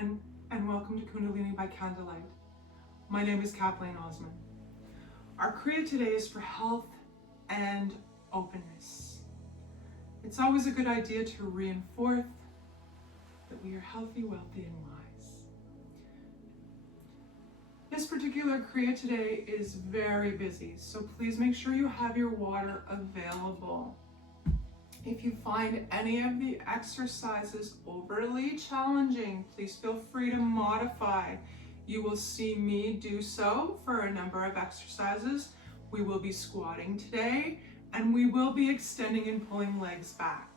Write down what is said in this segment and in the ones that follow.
again, and welcome to Kundalini by Candlelight. My name is Kathleen Osmond. Our Kriya today is for health and openness. It's always a good idea to reinforce that we are healthy, wealthy, and wise. This particular Kriya today is very busy, so please make sure you have your water available. If you find any of the exercises overly challenging, please feel free to modify. You will see me do so for a number of exercises. We will be squatting today, and we will be extending and pulling legs back.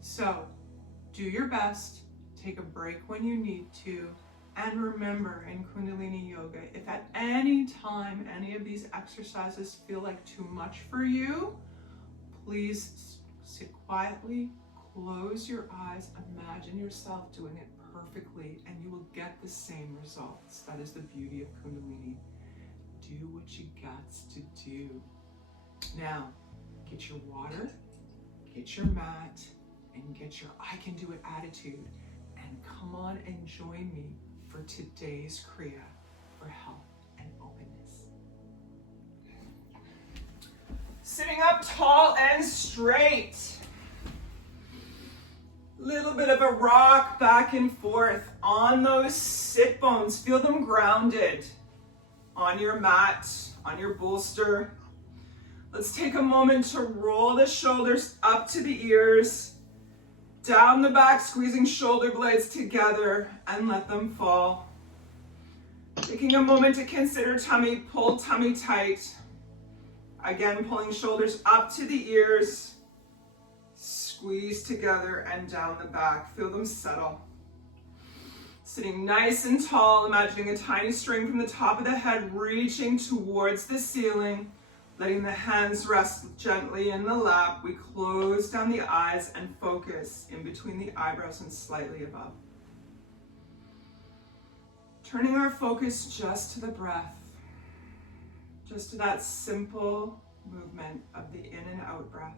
So do your best, take a break when you need to, and remember in Kundalini Yoga, if at any time any of these exercises feel like too much for you, please sit quietly, close your eyes, imagine yourself doing it perfectly, and you will get the same results. That is the beauty of Kundalini. Do what you got to do. Now, get your water, get your mat, and get your I can do it attitude, and come on and join me for today's Kriya for health and openness. Sitting up tall and straight. Little bit of a rock back and forth on those sit bones. Feel them grounded on your mat, on your bolster. Let's take a moment to roll the shoulders up to the ears, down the back, squeezing shoulder blades together and let them fall. Taking a moment to consider tummy, pull tummy tight. Again, pulling shoulders up to the ears, squeeze together and down the back. Feel them settle. Sitting nice and tall, imagining a tiny string from the top of the head reaching towards the ceiling, letting the hands rest gently in the lap. We close down the eyes and focus in between the eyebrows and slightly above. Turning our focus just to the breath. Just to that simple movement of the in and out breath.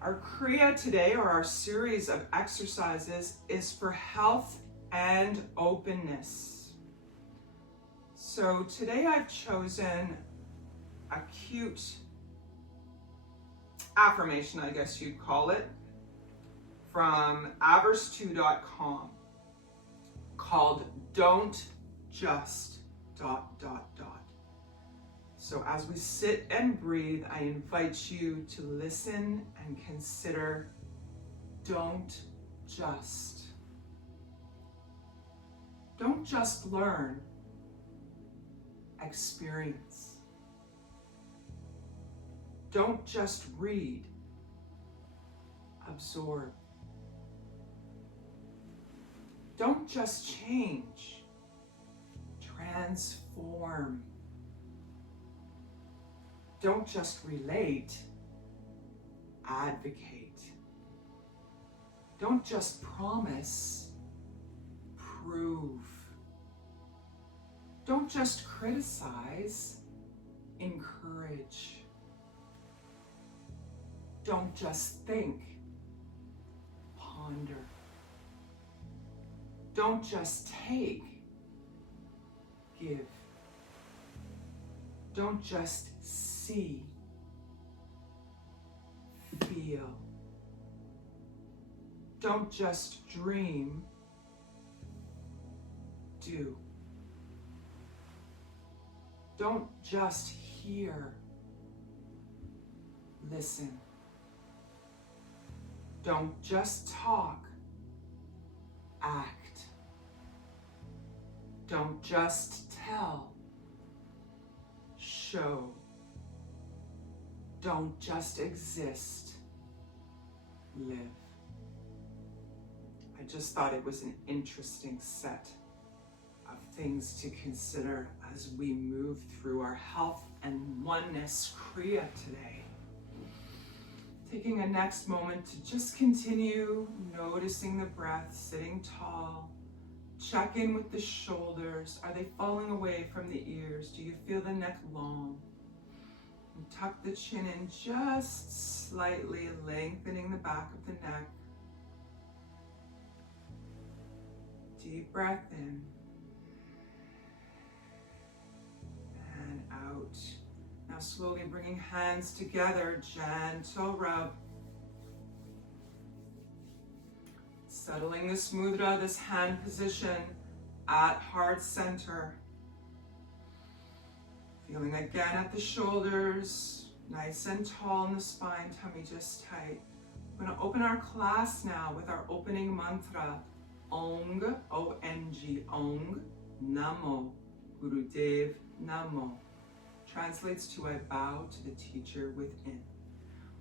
Our Kriya today, or our series of exercises, is for health and openness. So today I've chosen a cute affirmation, I guess you'd call it, from averse2.com. called Don't Just ... So as we sit and breathe, I invite you to listen and consider don't just. Don't just learn, experience. Don't just read, absorb. Don't just change, transform. Don't just relate, advocate. Don't just promise, prove. Don't just criticize, encourage. Don't just think, ponder. Don't just take, give. Don't just see, feel. Don't just dream, do. Don't just hear, listen. Don't just talk, act. Don't just tell, show. Don't just exist, live. I just thought it was an interesting set of things to consider as we move through our health and oneness Kriya today. Taking a next moment to just continue noticing the breath, sitting tall. Check in with the shoulders. Are they falling away from the ears? Do you feel the neck long? And Tuck the chin in just slightly, lengthening the back of the neck. Deep breath in. And out. Now slowly bringing hands together, gentle rub. Settling this mudra, this hand position at heart center. Feeling again at the shoulders, nice and tall in the spine, tummy just tight. We're going to open our class now with our opening mantra. Ong, O-N-G, Ong, Namo, Gurudev, Namo. Translates to I bow to the teacher within.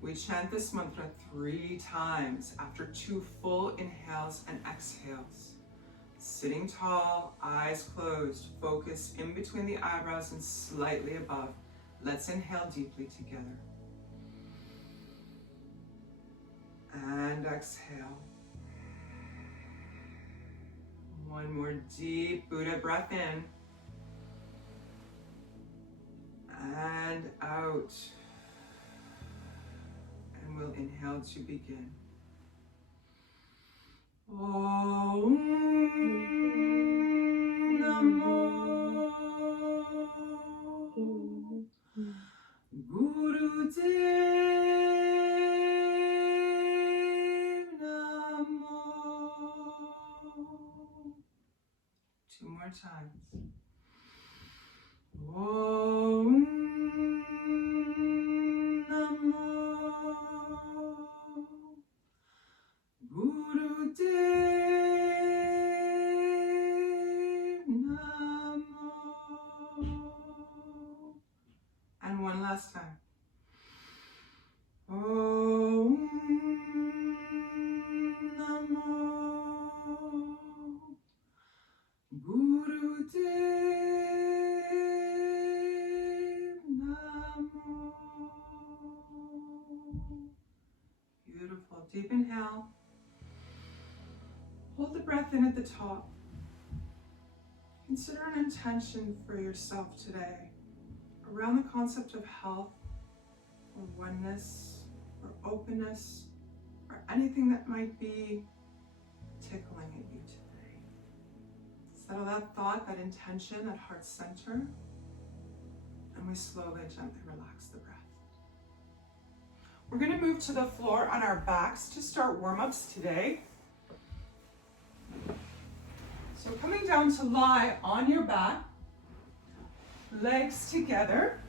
We chant this mantra 3 times after 2 full inhales and exhales. Sitting tall, eyes closed, focus in between the eyebrows and slightly above. Let's inhale deeply together. And exhale. One more deep Buddha breath in. And out. And we'll inhale to begin. Om Namo Gurudev Namo. 2 more times. Om Namo Gurudev Namo. And one last time. Om Namo Gurudev Namo. Beautiful. Deep inhale. Hold the breath in at the top. Consider an intention for yourself today around the concept of health or oneness or openness or anything that might be tickling at you today. Settle that thought, that intention, that heart center, and we slowly, gently relax the breath. We're going to move to the floor on our backs to start warm-ups today. So coming down to lie on your back, legs together.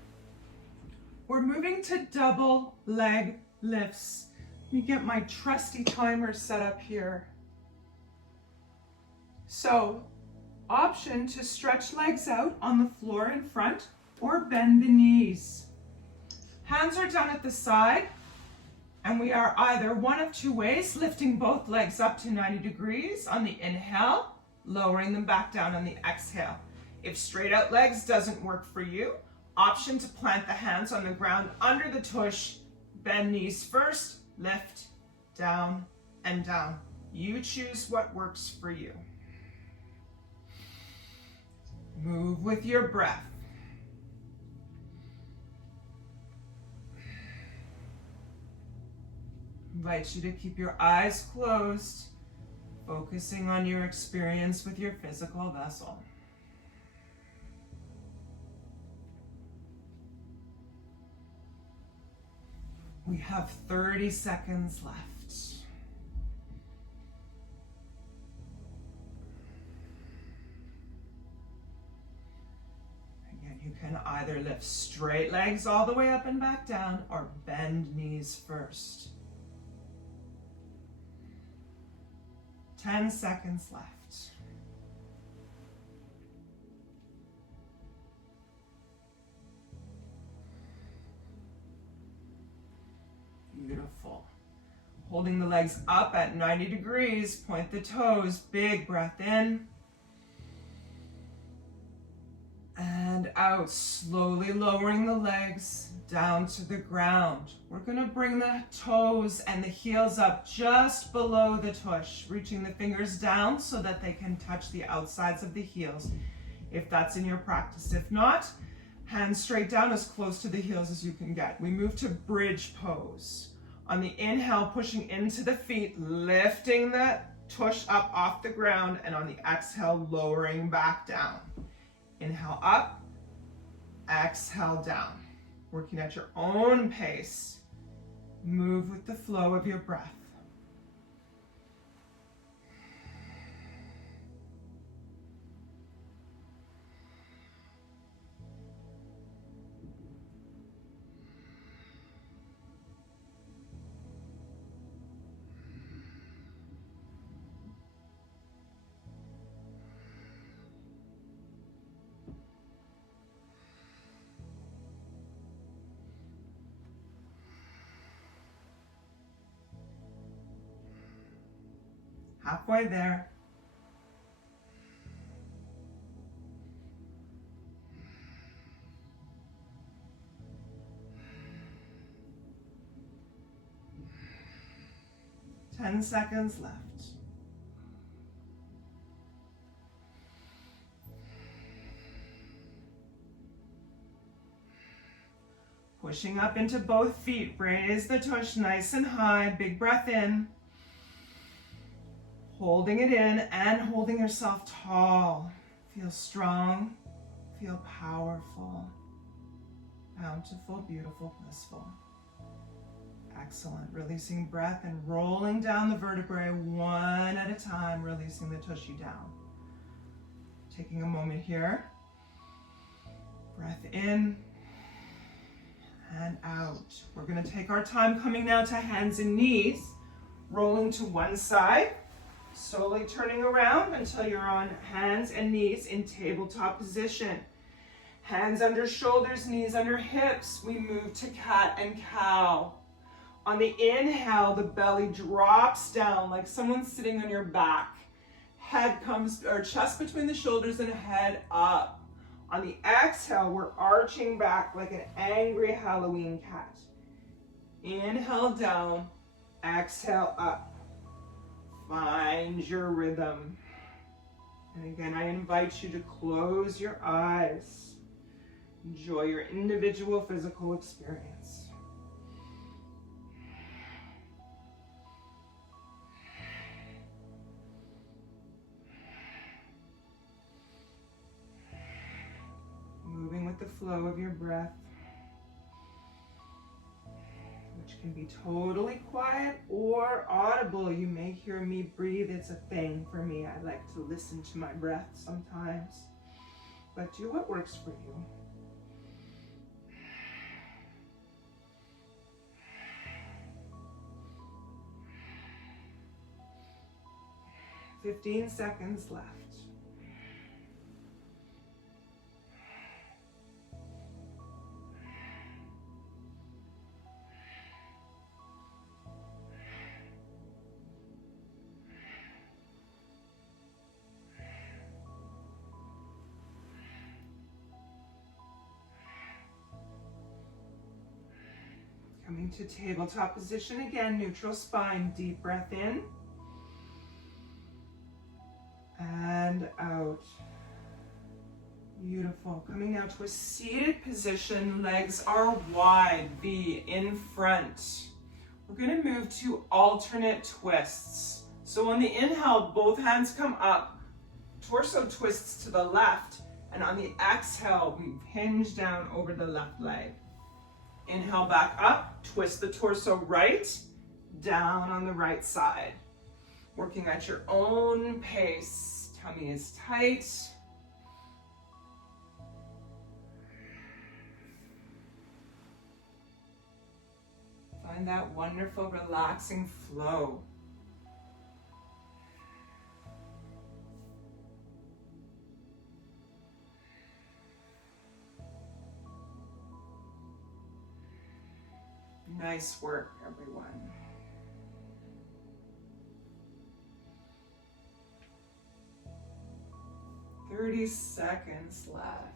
We're moving to double leg lifts. Let me get my trusty timer set up here. So, option to stretch legs out on the floor in front or bend the knees. Hands are done at the side, and we are either one of 2 ways, lifting both legs up to 90 degrees on the inhale, lowering them back down on the exhale. If straight out legs doesn't work for you, option to plant the hands on the ground under the tush, bend knees first, lift, down, and down. You choose what works for you. Move with your breath. Invite you to keep your eyes closed, focusing on your experience with your physical vessel. We have 30 seconds left. Again, you can either lift straight legs all the way up and back down or bend knees first. 10 seconds left. Beautiful. Holding the legs up at 90 degrees, point the toes, big breath in. And out, slowly lowering the legs down to the ground. We're going to bring the toes and the heels up just below the tush, reaching the fingers down so that they can touch the outsides of the heels, if that's in your practice. If not, Hands straight down, as close to the heels as you can get. We move to bridge pose. On the inhale, pushing into the feet, lifting the tush up off the ground, and on the exhale, lowering back down. Inhale up, exhale down. Working at your own pace. Move with the flow of your breath. Halfway there. Ten seconds left. Pushing up into both feet. Raise the tush nice and high. Big breath in. Holding it in and holding yourself tall. Feel strong, feel powerful, bountiful, beautiful, blissful. Excellent. Releasing breath and rolling down the vertebrae one at a time, releasing the tushy down. Taking a moment here. Breath in and out. We're going to take our time coming now to hands and knees, rolling to one side. Slowly turning around until you're on hands and knees in tabletop position. Hands under shoulders, knees under hips. We move to cat and cow. On the inhale, the belly drops down like someone's sitting on your back. Head comes, or chest between the shoulders and head up. On the exhale, we're arching back like an angry Halloween cat. Inhale down, exhale up. Find your rhythm. And again, I invite you to close your eyes. Enjoy your individual physical experience. Moving with the flow of your breath, which can be totally quiet or audible. You may hear me breathe. It's a thing for me. I like to listen to my breath sometimes, but do what works for you. "15 seconds left. Coming to tabletop position again, neutral spine, deep breath in and out. Beautiful. Coming now to a seated position, legs are wide, V in front. We're going to move to alternate twists. So on the inhale, both hands come up, torso twists to the left, and on the exhale, we hinge down over the left leg. Inhale back up, twist the torso right, down on the right side. Working at your own pace. Tummy is tight. Find that wonderful, relaxing flow. Nice work, everyone. "30 seconds left.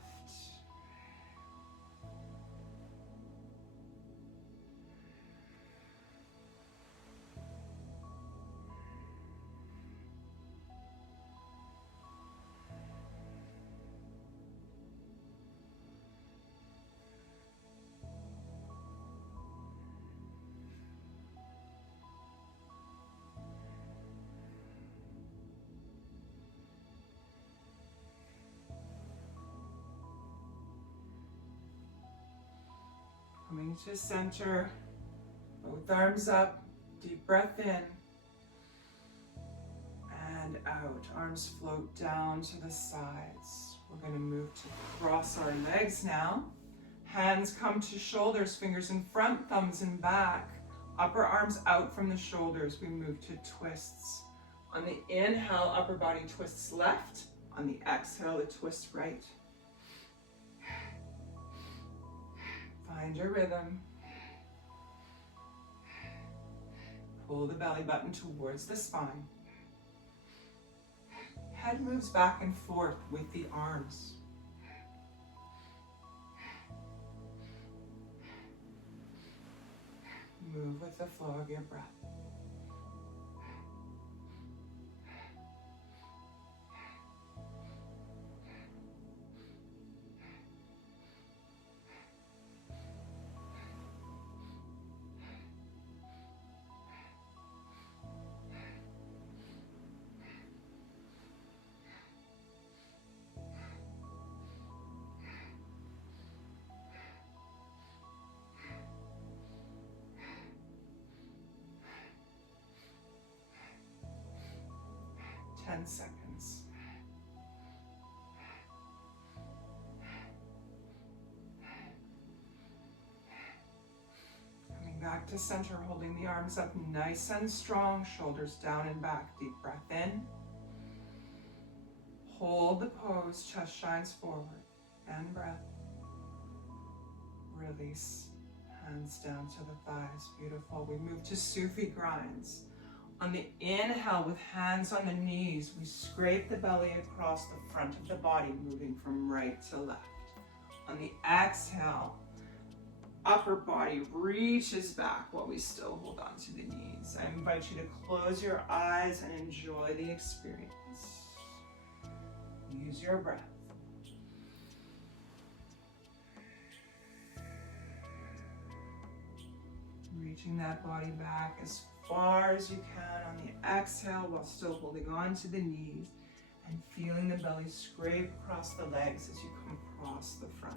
Coming to center, both arms up, deep breath in and out. Arms float down to the sides. We're going to move to cross our legs now. Hands come to shoulders, fingers in front, thumbs in back. Upper arms out from the shoulders. We move to twists. On the inhale, upper body twists left. On the exhale, it twists right. Find your rhythm. Pull the belly button towards the spine. Head moves back and forth with the arms. Move with the flow of your breath. Seconds. Coming back to center, holding the arms up nice and strong, shoulders down and back. Deep breath in. Hold the pose, chest shines forward, and breath. Release, hands down to the thighs. Beautiful. We move to Sufi grinds. On the inhale, with hands on the knees, we scrape the belly across the front of the body, moving from right to left. On the exhale, upper body reaches back while we still hold on to the knees. I invite you to close your eyes and enjoy the experience. Use your breath. Reaching that body back as far as you can on the exhale while still holding on to the knees and feeling the belly scrape across the legs as you come across the front.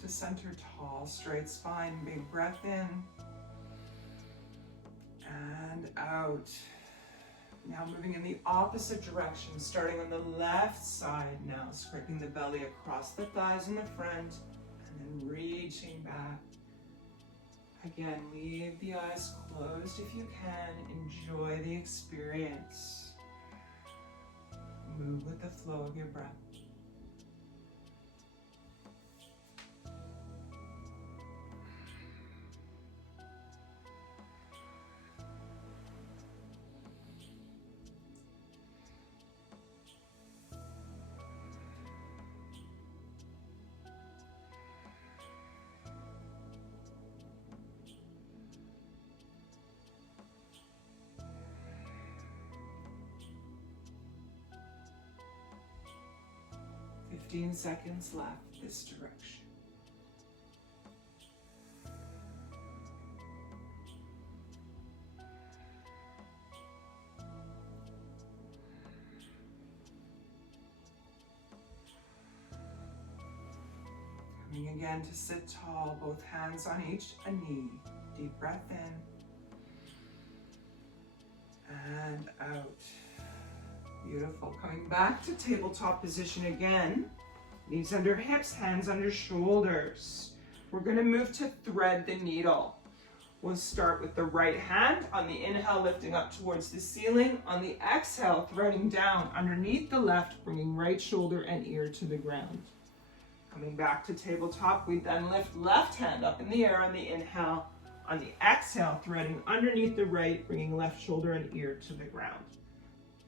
To center, tall, straight spine, big breath in and out. Now moving in the opposite direction, starting on the left side now, scraping the belly across the thighs in the front and then reaching back. Again, leave the eyes closed if you can. Enjoy the experience. Move with the flow of your breath. Fifteen seconds left this direction. Coming again to sit tall, both hands on each knee. Deep breath in and out. Beautiful. Coming back to tabletop position again. Knees under hips, hands under shoulders. We're going to move to thread the needle. We'll start with the right hand. On the inhale, lifting up towards the ceiling. On the exhale, threading down underneath the left, bringing right shoulder and ear to the ground. Coming back to tabletop, we then lift left hand up in the air on the inhale. On the exhale, threading underneath the right, bringing left shoulder and ear to the ground.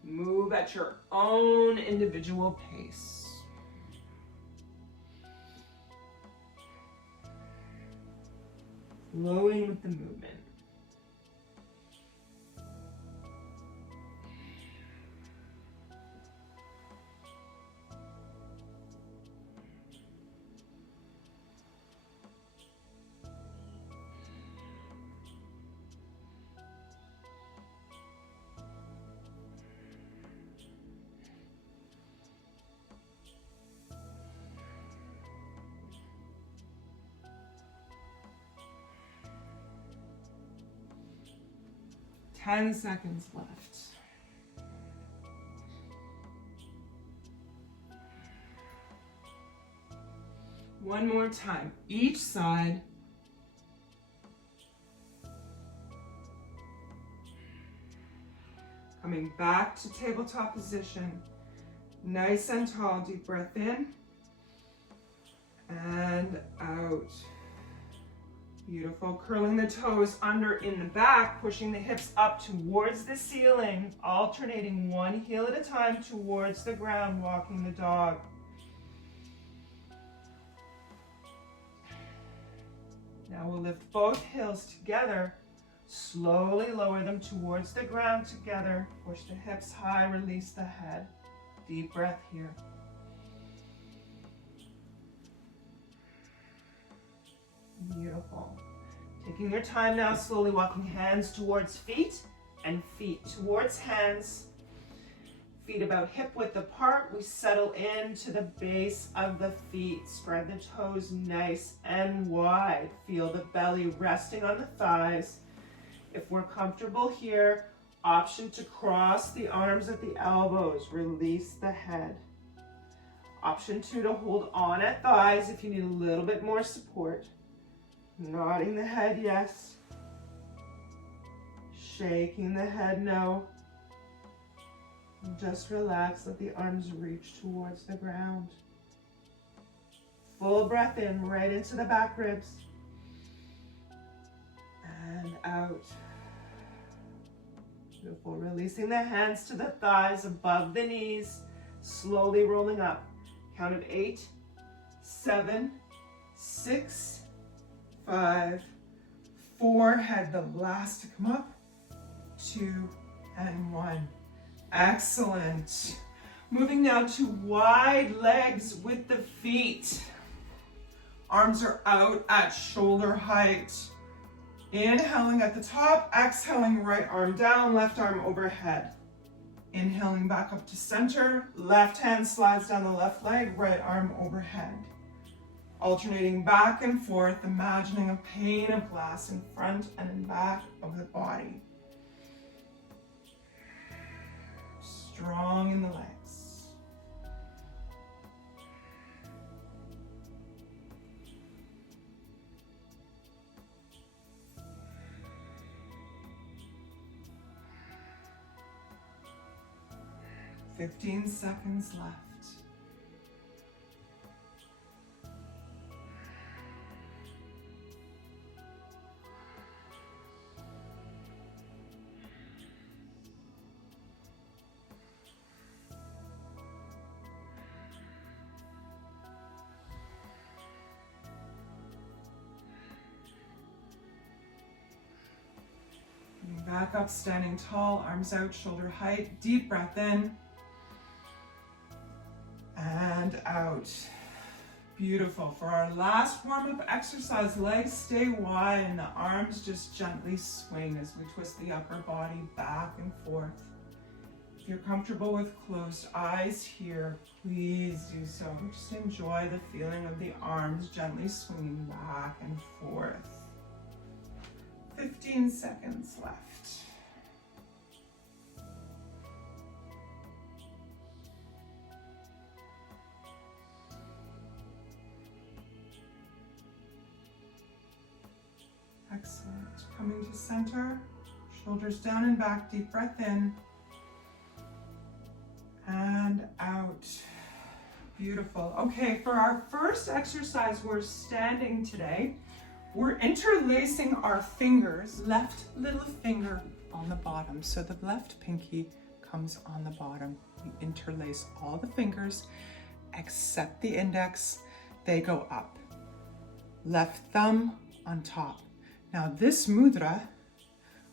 Move at your own individual pace. flowing with the movement. Ten seconds left. One more time, each side. Coming back to tabletop position. Nice and tall, deep breath in and out. Beautiful. Curling the toes under in the back, pushing the hips up towards the ceiling, alternating one heel at a time towards the ground, walking the dog. Now we'll lift both heels together, slowly lower them towards the ground together, push the hips high, release the head. Deep breath here. Beautiful. Taking your time now, slowly walking hands towards feet and feet towards hands. Feet about hip width apart. We settle into the base of the feet. Spread the toes nice and wide. Feel the belly resting on the thighs. If we're comfortable here, option to cross the arms at the elbows. Release the head. Option 2 to hold on at thighs if you need a little bit more support. Nodding the head, yes. Shaking the head, no. And just relax, let the arms reach towards the ground. Full breath in, right into the back ribs. And out. Beautiful, releasing the hands to the thighs above the knees, slowly rolling up. Count of 8, 7, 6, 5, 4, head the last to come up, 2, and 1. Excellent. Moving now to wide legs with the feet. Arms are out at shoulder height. Inhaling at the top, exhaling right arm down, left arm overhead. Inhaling back up to center, left hand slides down the left leg, right arm overhead. Alternating back and forth, imagining a pane of glass in front and in back of the body. Strong in the legs. Fifteen seconds left. Back up, standing tall, arms out, shoulder height. Deep breath in and out. Beautiful. For our last warm-up exercise, legs stay wide and the arms just gently swing as we twist the upper body back and forth. If you're comfortable with closed eyes here, please do so. Just enjoy the feeling of the arms gently swinging back and forth. 15 seconds left. Excellent. Coming to center, shoulders down and back, deep breath in and out. Beautiful. Okay, for our first exercise, we're standing today. We're interlacing our fingers, left little finger on the bottom. So the left pinky comes on the bottom. We interlace all the fingers except the index. They go up. Left thumb on top. Now this mudra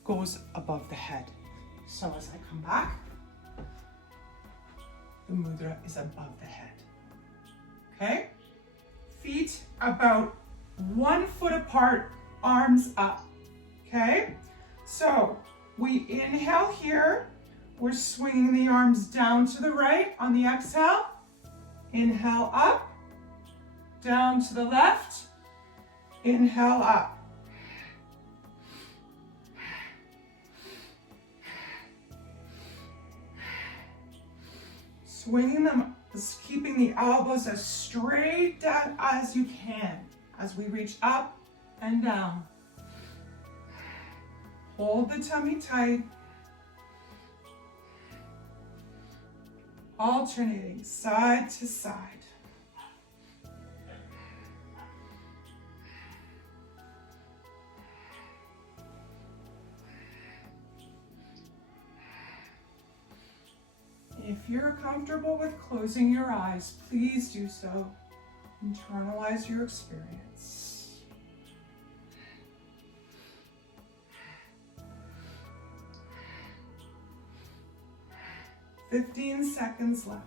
goes above the head. So as I come back, the mudra is above the head. Okay? Feet about 1 foot apart, arms up. Okay? So we inhale here. We're swinging the arms down to the right on the exhale. Inhale up, down to the left. Inhale up. Swinging them, keeping the elbows as straight down as you can as we reach up and down. Hold the tummy tight. Alternating side to side. If you're comfortable with closing your eyes, please do so. Internalize your experience. "15 seconds left.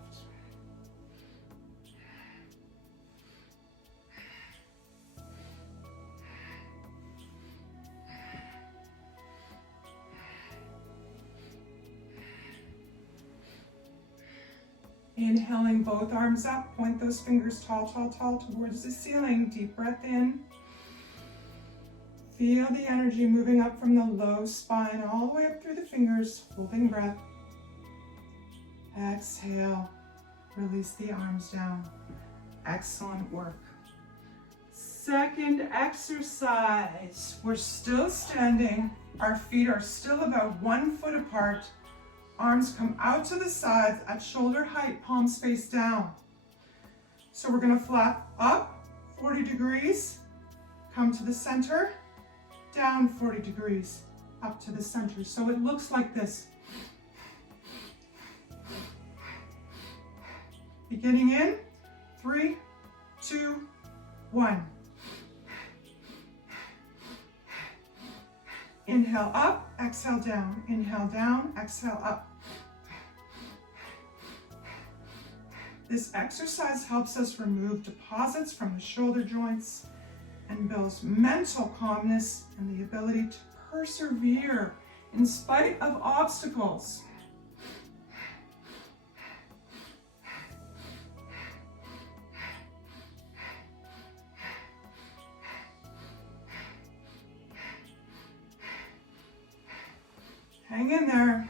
Inhaling both arms up, point those fingers tall, tall, tall towards the ceiling. Deep breath in. Feel the energy moving up from the low spine all the way up through the fingers, holding breath. Exhale, release the arms down. Excellent work. Second exercise. We're still standing. Our feet are still about 1 foot apart. Arms come out to the sides at shoulder height, palms face down. So we're gonna flap up 40 degrees, come to the center, down 40 degrees, up to the center. So it looks like this. Beginning in 3, 2, 1. Inhale up, exhale down. Inhale down, exhale up. This exercise helps us remove deposits from the shoulder joints and builds mental calmness and the ability to persevere in spite of obstacles. Hang in there.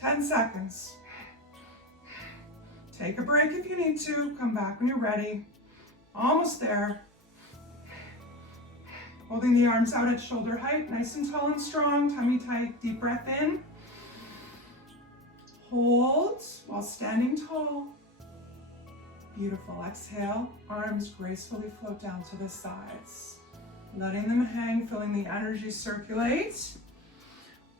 Ten seconds. Take a break if you need to. Come back when you're ready. Almost there. Holding the arms out at shoulder height, nice and tall and strong, tummy tight, deep breath in. Hold while standing tall. Beautiful. Exhale, arms gracefully float down to the sides. Letting them hang, feeling the energy circulate.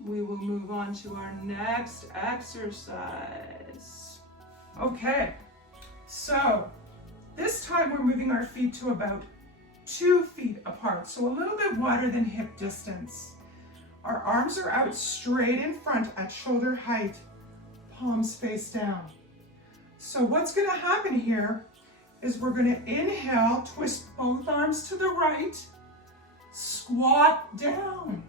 We will move on to our next exercise. Okay, so this time we're moving our feet to about 2 feet apart, so a little bit wider than hip distance. Our arms are out straight in front at shoulder height, palms face down. So what's gonna happen here is we're gonna inhale, twist both arms to the right, squat down,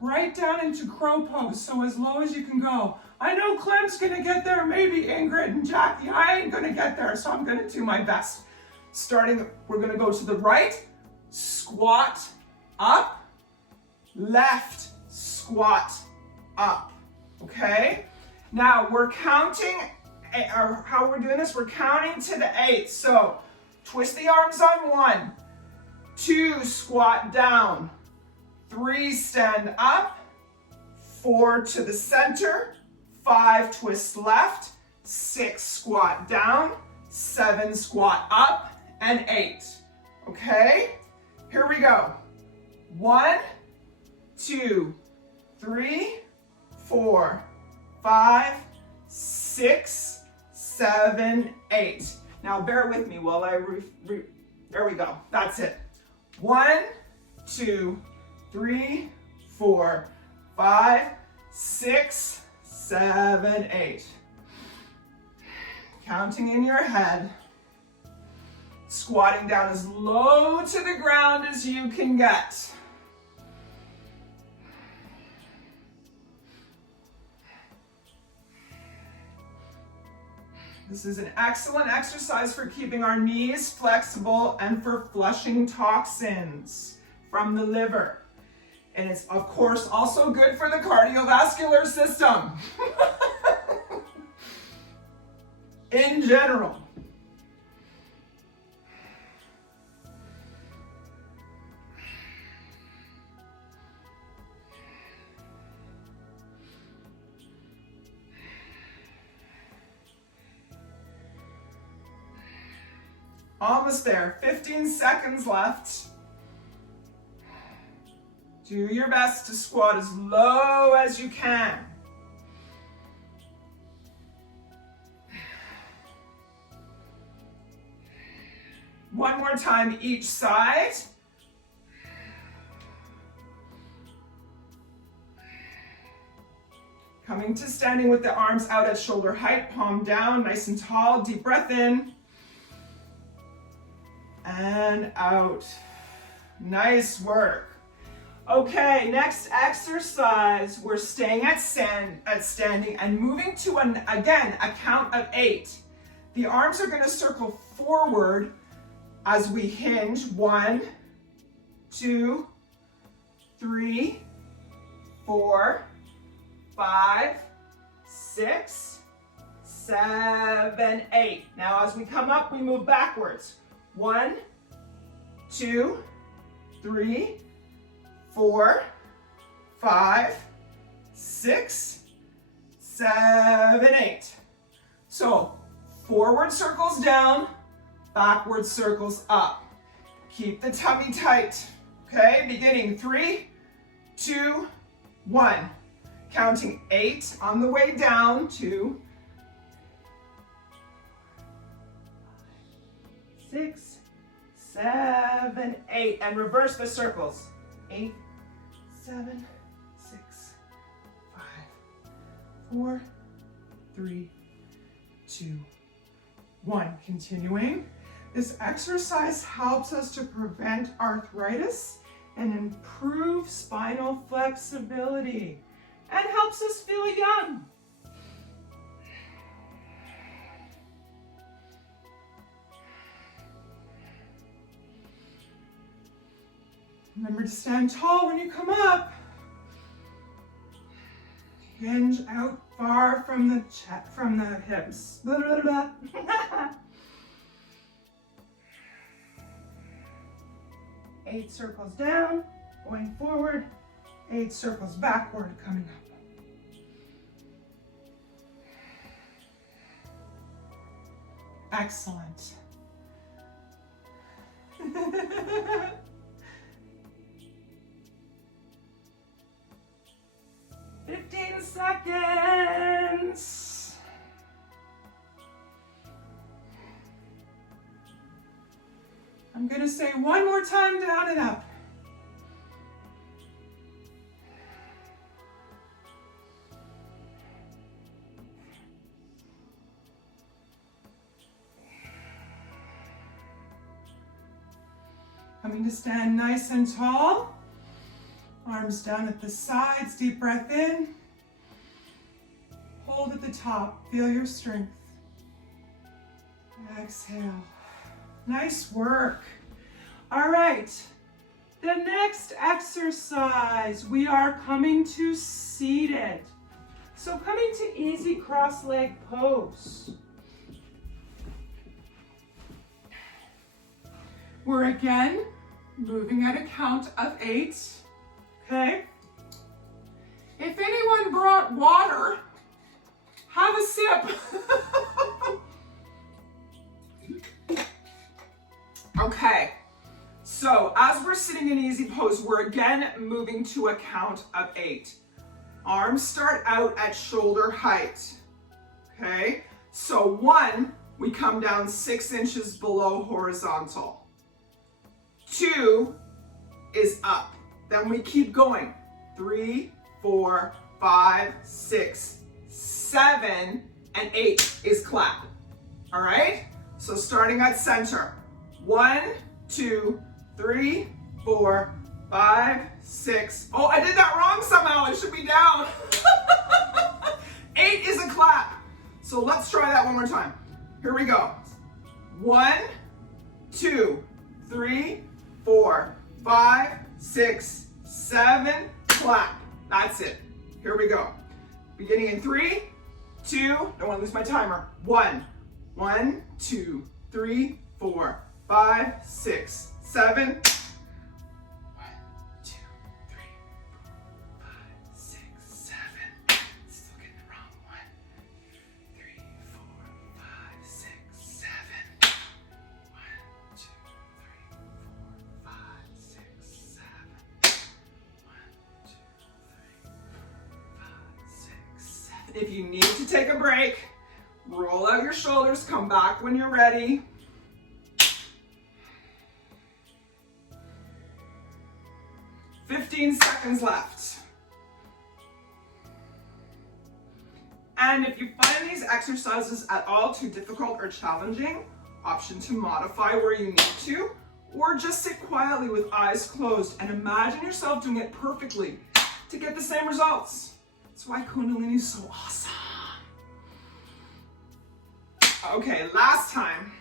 right down into crow pose, so as low as you can go. I know Clem's gonna get there, maybe Ingrid and Jackie. I ain't gonna get there, so I'm gonna do my best. Starting, we're gonna go to the right, squat up, left, squat up, okay? Now we're counting, or how we're doing this, we're counting to the 8. So twist the arms on 1, 2, squat down, 3, stand up, 4 to the center, 5, twist left, 6, squat down, 7, squat up, and 8. Okay? Here we go. 1, 2, 3, 4, 5, 6, 7, 8. Now bear with me while I there we go. That's it. 1, 2, 3, 4, 5, 6, 7, 8. Counting in your head. Squatting down as low to the ground as you can get. This is an excellent exercise for keeping our knees flexible and for flushing toxins from the liver. And it's, of course, also good for the cardiovascular system. In general. Almost there, 15 seconds left. Do your best to squat as low as you can. One more time each side. Coming to standing with the arms out at shoulder height, palm down, nice and tall, deep breath in. And out. Nice work. Okay, next exercise, we're staying at standing and moving to, again, a count of 8. The arms are going to circle forward as we hinge. 1, 2, 3, 4, 5, 6, 7, 8. Now as we come up, we move backwards. 1, 2, 3, 4, 5, 6, 7, 8. So forward circles down, backward circles up. Keep the tummy tight. Okay, beginning 3, 2, 1. Counting 8 on the way down. 2, 6, 7, 8. And reverse the circles. 8, 7, 6, 5, 4, 3, 2, 1. Continuing. This exercise helps us to prevent arthritis and improve spinal flexibility and helps us feel young. Remember to stand tall when you come up. Hinge out far from the chest, from the hips. Blah, blah, blah. 8 circles down, going forward. 8 circles backward, coming up. Excellent. 15 seconds. I'm going to say one more time, down and up. Coming to stand nice and tall. Arms down at the sides, deep breath in. Hold at the top, feel your strength. Exhale. Nice work. All right, the next exercise, we are coming to seated. So coming to easy cross-leg pose. We're again moving at a count of 8. Okay. If anyone brought water, have a sip. Okay, so as we're sitting in easy pose, we're again moving to a count of 8. Arms start out at shoulder height. Okay, so 1, we come down 6 inches below horizontal. 2 is up. Then we keep going. 3, 4, 5, 6, 7, and 8 is clap. All right? So starting at center. 1, 2, 3, 4, 5, 6. Oh, I did that wrong somehow. It should be down. 8 is a clap. So let's try that one more time. Here we go. 1, 2, 3, 4, 5, 6, 7, clap. That's it. Here we go. Beginning in 3, 2, don't want to lose my timer. 1, 1, 2, 3, 4, 5, 6, 7. 1, 2, 3, 4, 5, 6, 7. Still getting it wrong. 1, 3, 4, 5, 6, 7. 1, 2, 3, 4, 5, 6, 7. 1, 2, 3, 4, 5, 6, 7. If you need to take a break, roll out your shoulders, come back when you're ready. "15 seconds left. And if you find these exercises at all too difficult or challenging, option to modify where you need to, or just sit quietly with eyes closed and imagine yourself doing it perfectly to get the same results. That's why Kundalini is so awesome. Okay, last time.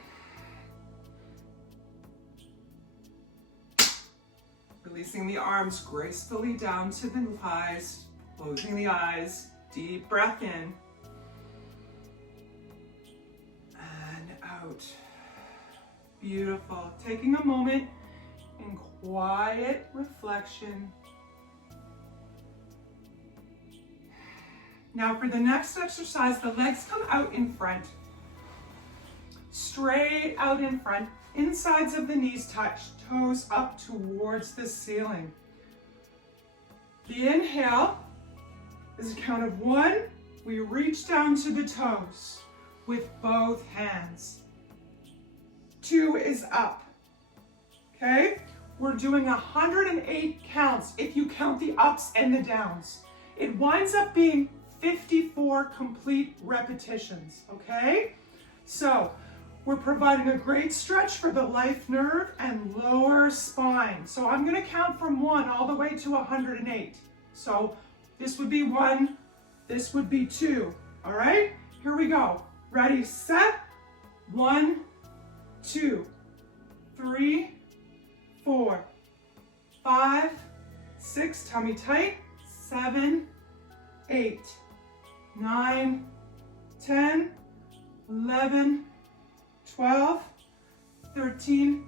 Releasing the arms gracefully down to the thighs, closing the eyes, deep breath in and out. Beautiful. Taking a moment in quiet reflection. Now for the next exercise, the legs come out in front. Straight out in front. Insides of the knees touch, toes up towards the ceiling. The inhale is a count of 1. We reach down to the toes with both hands. 2 is up. Okay? We're doing 108 counts if you count the ups and the downs. It winds up being 54 complete repetitions. Okay? So, we're providing a great stretch for the life nerve and lower spine. So I'm gonna count from 1 all the way to 108. So this would be 1, this would be 2, all right? Here we go. Ready, set. 1, 2, 3, 4, 5, 6, tummy tight, 7, 8, 9, 10, 11, 12, 13,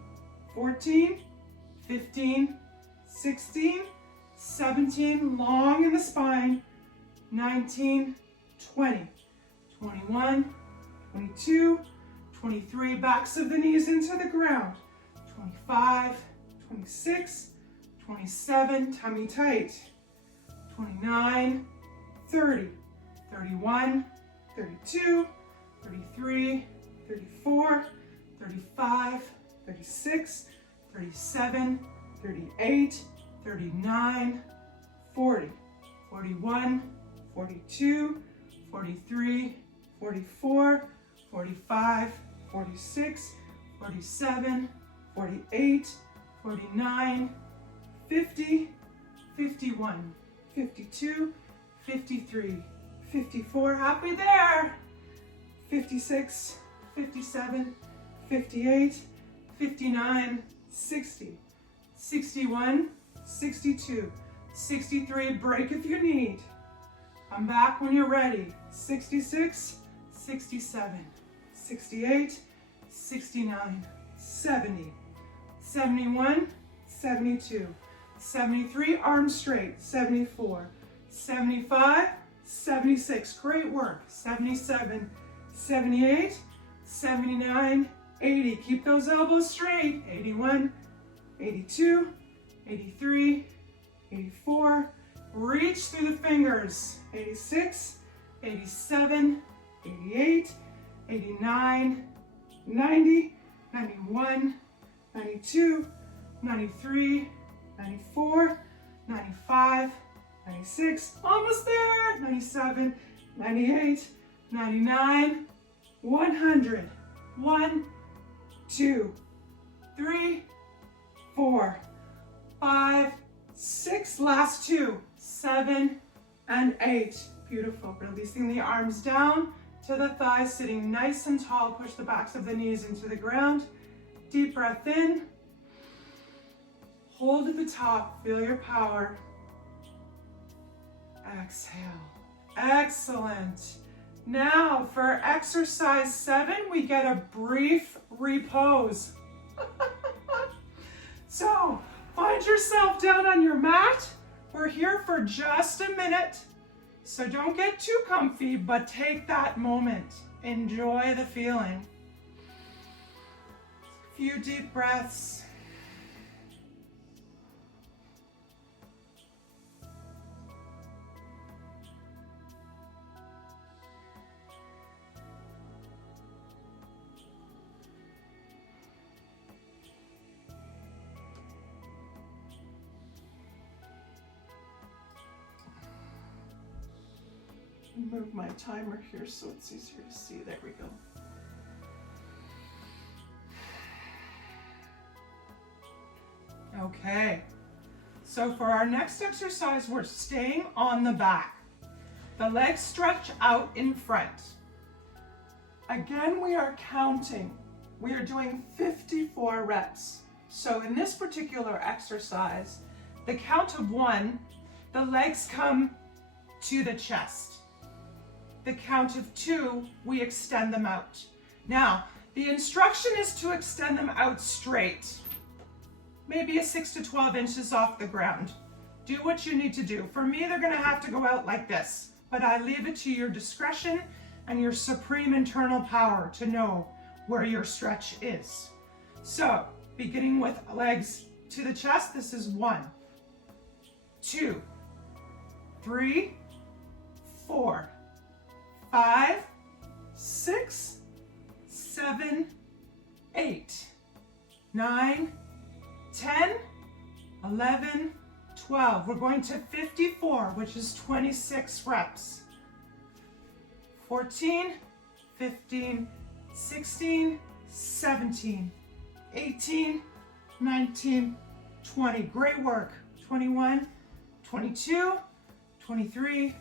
14, 15, 16, 17, long in the spine, 19, 20, 21, 22, 23, backs of the knees into the ground, 25, 26, 27, tummy tight, 29, 30, 31, 32, 33, 34, 35, 36, 37, 38, 39, 40, 41, 42, 43, 44, 45, 46, 47, 48, 49, 50, 51, 52, 53, 54, happy there, 56, 57, 58, 59, 60, 61, 62, 63, break if you need. Come back when you're ready. 66, 67, 68, 69, 70, 71, 72, 73, arms straight, 74, 75, 76, great work, 77, 78, 79, 80. Keep those elbows straight. 81, 82, 83, 84. Reach through the fingers. 86, 87, 88, 89, 90, 91, 92, 93, 94, 95, 96, almost there, 97, 98, 99, 100. 1, 2, 3, 4, 5, 6, last 2, 7, and 8. Beautiful. Releasing the arms down to the thighs, sitting nice and tall. Push the backs of the knees into the ground. Deep breath in. Hold at the top. Feel your power. Exhale. Excellent. Now for exercise 7, we get a brief repose. So find yourself down on your mat. We're here for just a minute. So don't get too comfy, but take that moment. Enjoy the feeling. A few deep breaths. Move my timer here so it's easier to see. There we go. Okay, so for our next exercise, we're staying on the back. The legs stretch out in front. Again, we are counting. We are doing 54 reps. So in this particular exercise, the count of 1, the legs come to the chest. The count of 2, we extend them out. Now, the instruction is to extend them out straight, maybe a 6 to 12 inches off the ground. Do what you need to do. For me, they're gonna have to go out like this, but I leave it to your discretion and your supreme internal power to know where your stretch is. So, beginning with legs to the chest, this is 1, 2, 3, 4, 5, 6, 7, 8, 9, 10, 11, 12. We're going to 54, which is 26 reps. 14, 15, 16, 17, 18, 19, 20. Great work. 21, 22, 23,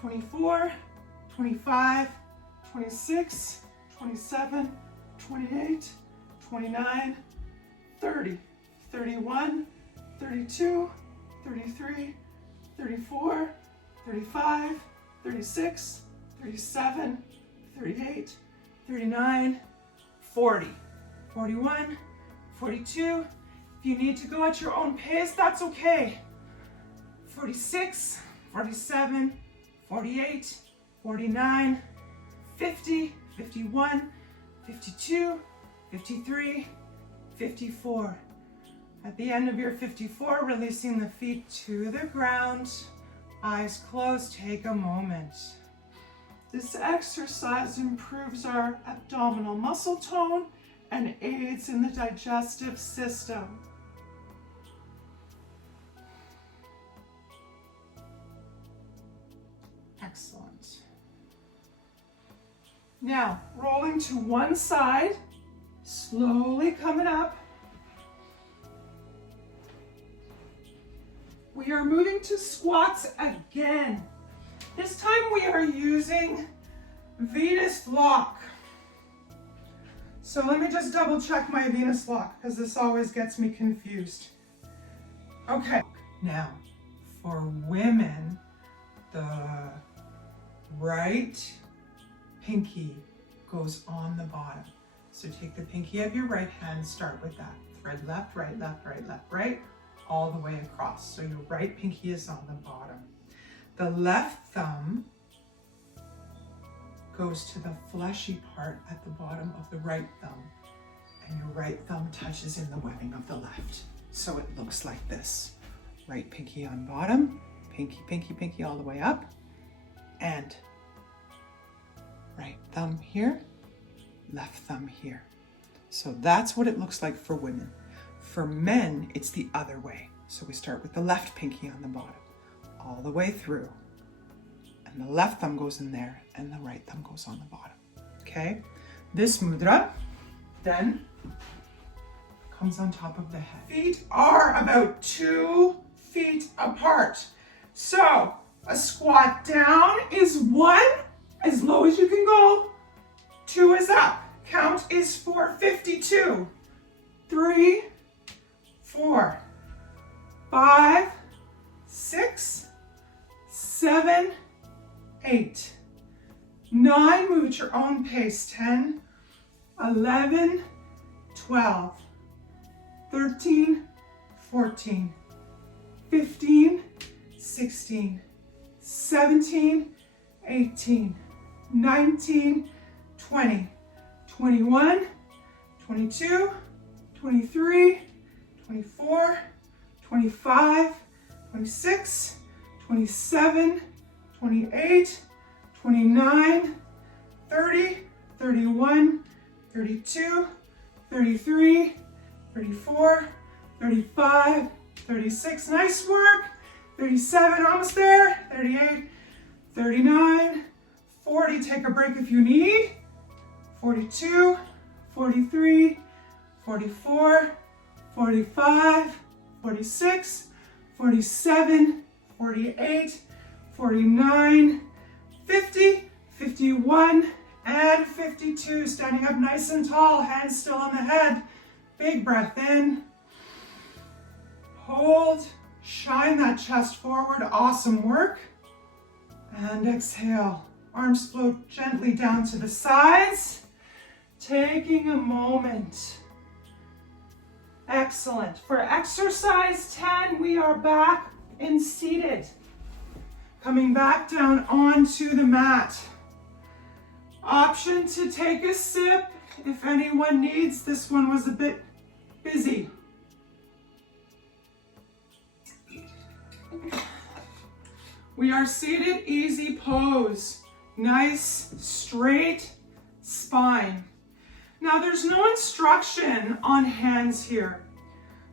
24, 25, 26, 27, 28, 29, 30, 31, 32, 33, 34, 35, 36, 37, 38, 39, 40, 41, 42. If you need to go at your own pace, that's okay. 46, 47, 48, 49, 50, 51, 52, 53, 54. At the end of your 54, releasing the feet to the ground, eyes closed, take a moment. This exercise improves our abdominal muscle tone and aids in the digestive system. Excellent. Now, rolling to one side, slowly coming up. We are moving to squats again. This time we are using Venus lock. So let me just double check my Venus lock because this always gets me confused. Okay, now for women, the right pinky goes on the bottom. So take the pinky of your right hand, start with that. Thread left, right, left, right, left, right, all the way across. So your right pinky is on the bottom. The left thumb goes to the fleshy part at the bottom of the right thumb. And your right thumb touches in the webbing of the left. So it looks like this. Right pinky on bottom, pinky, pinky, pinky all the way up, and right thumb here, left thumb here. So that's what it looks like for women. For men, it's the other way. So we start with the left pinky on the bottom, all the way through. And the left thumb goes in there, and the right thumb goes on the bottom. Okay? This mudra then comes on top of the head. Feet are about 2 feet apart. So a squat down is 1, as low as you can go. 2 is up. Count is 452. 3, 4, 5, 6, 7, 8, 9. Move at your own pace. 10, 11, 12, 13, 14, 15, 16, 17, 18, 19, 20, 21, 22, 23, 24, 25, 26, 27, 28, 29, 30, 31, 32, 33, 34, 35, 36, nice work, 37, almost there, 38, 39, 40, take a break if you need, 42, 43, 44, 45, 46, 47, 48, 49, 50, 51, and 52. Standing up nice and tall, hands still on the head. Big breath in. Hold, shine that chest forward, awesome work. And exhale, arms float gently down to the sides. Taking a moment. Excellent. For exercise 10, we are back in seated. Coming back down onto the mat. Option to take a sip if anyone needs. This one was a bit busy. We are seated, easy pose. Nice, straight spine. Now there's no instruction on hands here.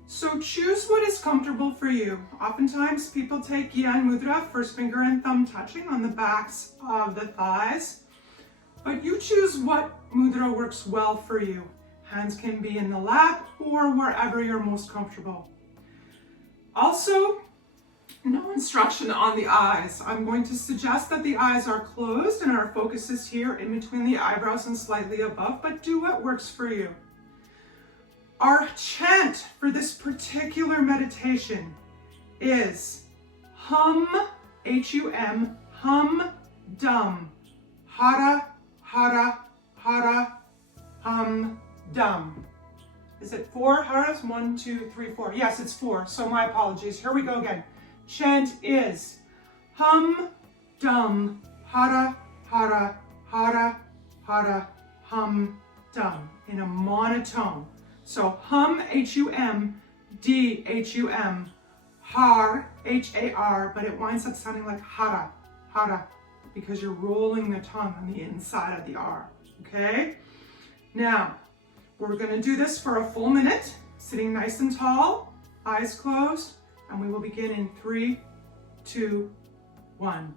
So choose what is comfortable for you. Oftentimes people take Gyan Mudra, first finger and thumb touching on the backs of the thighs. But you choose what mudra works well for you. Hands can be in the lap or wherever you're most comfortable. Also, no instruction on the eyes. I'm going to suggest that the eyes are closed and our focus is here in between the eyebrows and slightly above, but do what works for you. Our chant for this particular meditation is hum, H-U-M, hum, dum, hara, hara, hara, hum, dum. Is it 4 haras? 1, 2, 3, 4. Yes, it's 4, so my apologies. Here we go again. Chant is hum, dum, hara, hara, hara, hara, hum, dum, in a monotone. So hum, H-U-M, D, H-U-M, har, H-A-R, but it winds up sounding like hara, hara, because you're rolling the tongue on the inside of the R, okay? Now, we're gonna do this for a full minute, sitting nice and tall, eyes closed, and we will begin in 3, 2, 1.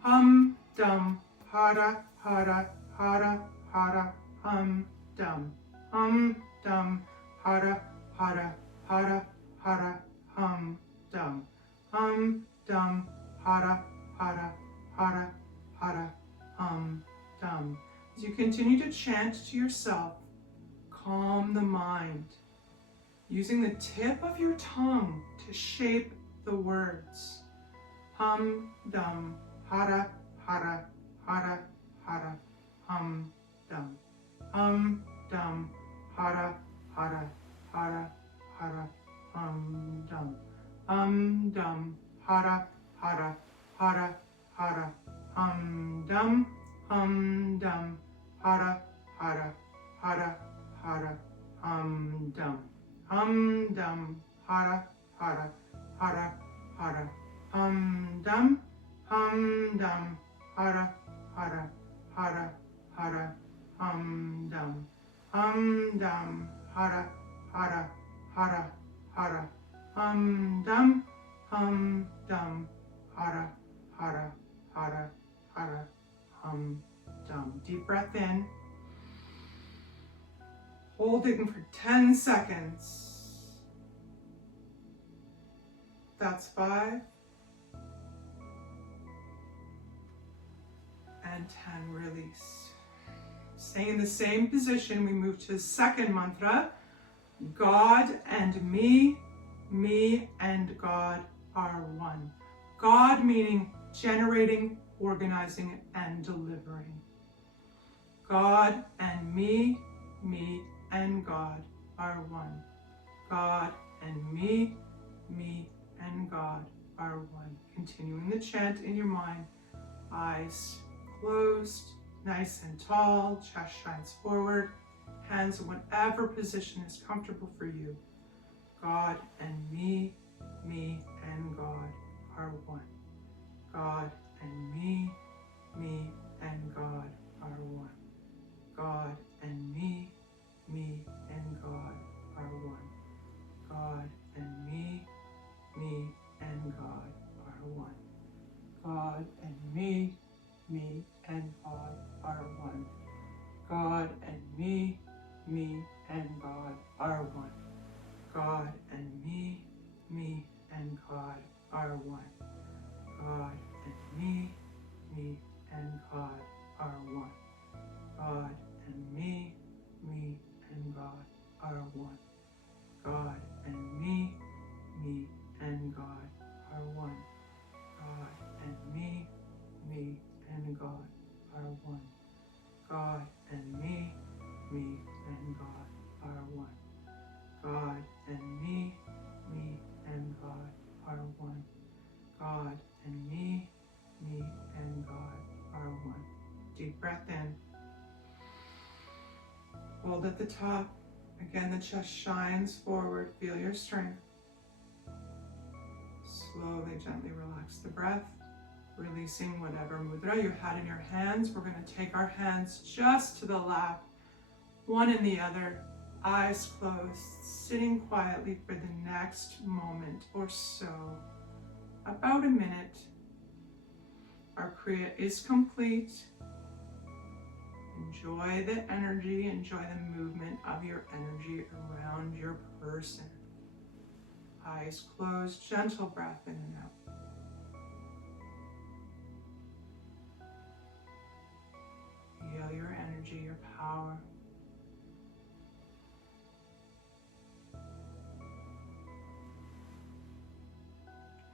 Hum, dum, hara, hara, hara, hara, hum, dum. Hum, dum, hara, hara, hara, hara, hum, dum. Hum, dum, hara, hara, hara, hara, hum, dum. As you continue to chant to yourself, calm the mind, using the tip of your tongue to shape the words. Hum, dum, hara, hara, hara, hara, hum, dum. Hum, dum, hara, hara, hara, hara, hum, dum. Hum, dum, hara, hara, hara, hara, hum, dum. Hum, dum, hara, hara, hara, hara, dum. Dum. Hara, hara, hara, hara. Dum. Dum. Hara, hara, hara, hara. Dum. Dum. Hara, hara, hara, hara. Dum. Dum. Hara, hara, hara, hara. Dum. Deep breath in. Hold it for 10 seconds. That's 5. And 10, release. Staying in the same position, we move to the second mantra. God and me and God are one. God meaning generating, organizing, and delivering. God and me and God are one. God and me and God are one. Continuing the chant in your mind. Eyes closed, nice and tall, chest shines forward, hands in whatever position is comfortable for you. God and me and God are one. God and me and God are one. God and me and God are one. God and me and God are one. God and me and God are one. God and me and God are one. God and me and God are one. God and me and God are one. God and me and God are one. God and me and God are one. God and me and God are one. God and me and God are one. God and me and God are one. God and me and God are one. Deep breath in. Hold at the top. Again, the chest shines forward. Feel your strength. Slowly, gently relax the breath, releasing whatever mudra you had in your hands. We're going to take our hands just to the left, one in the other, eyes closed, sitting quietly for the next moment or so, about a minute. Our Kriya is complete. Enjoy the energy, enjoy the movement of your energy around your person. Eyes closed, gentle breath in and out. Feel your energy, your power.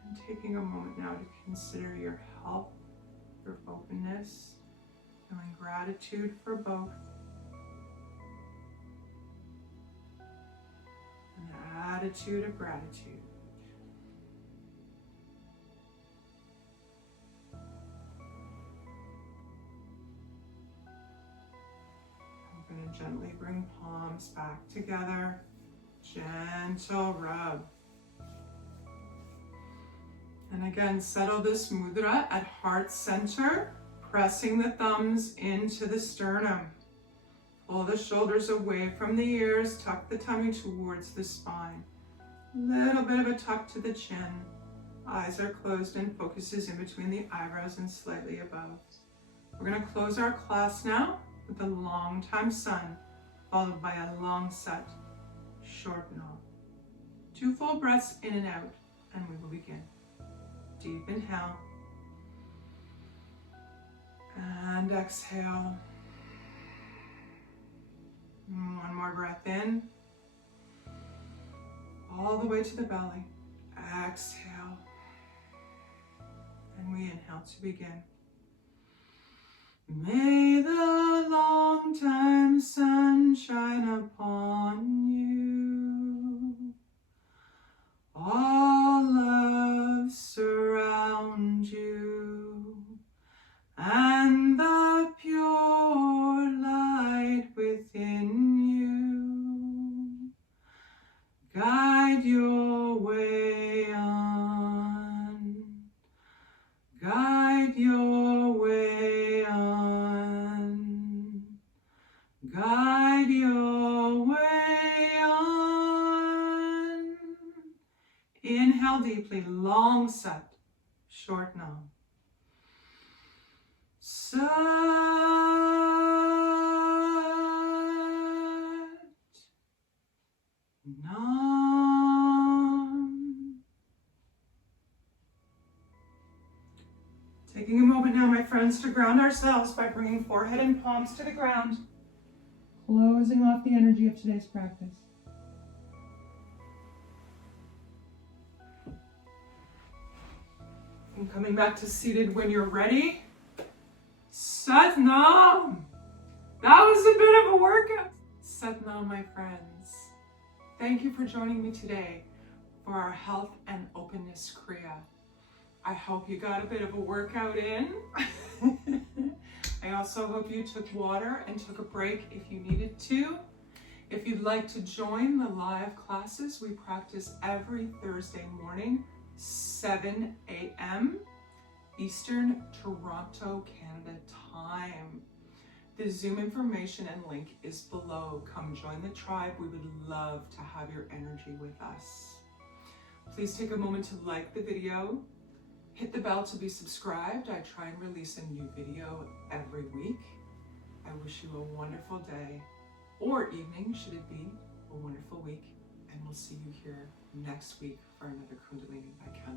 And taking a moment now to consider your health, your openness, feeling gratitude for both. An attitude of gratitude. I'm going to gently bring palms back together. Gentle rub. And again, settle this mudra at heart center, pressing the thumbs into the sternum. Pull the shoulders away from the ears, tuck the tummy towards the spine. Little bit of a tuck to the chin. Eyes are closed and focus is in between the eyebrows and slightly above. We're going to close our class now with a long time sun, followed by a long set, short no. 2 full breaths in and out, and we will begin. Deep inhale. And exhale. One more breath in. All the way to the belly. Exhale. And we inhale to begin. May the long time sun shine upon you. All love surround you. And the pure light within you Inhale deeply, long set, short nam. Sat nam. Taking a moment now, my friends, to ground ourselves by bringing forehead and palms to the ground, closing off the energy of today's practice. And coming back to seated when you're ready. Sat Nam. That was a bit of a workout. Sat Nam, my friends. Thank you for joining me today for our Health and Openness Kriya. I hope you got a bit of a workout in. I also hope you took water and took a break if you needed to. If you'd like to join the live classes, we practice every Thursday morning, 7 a.m. Eastern Toronto, Canada time. The Zoom information and link is below. Come join the tribe. We would love to have your energy with us. Please take a moment to like the video. Hit the bell to be subscribed. I try and release a new video every week. I wish you a wonderful day or evening, should it be, a wonderful week. And we'll see you here next week for another Kundalini by Count.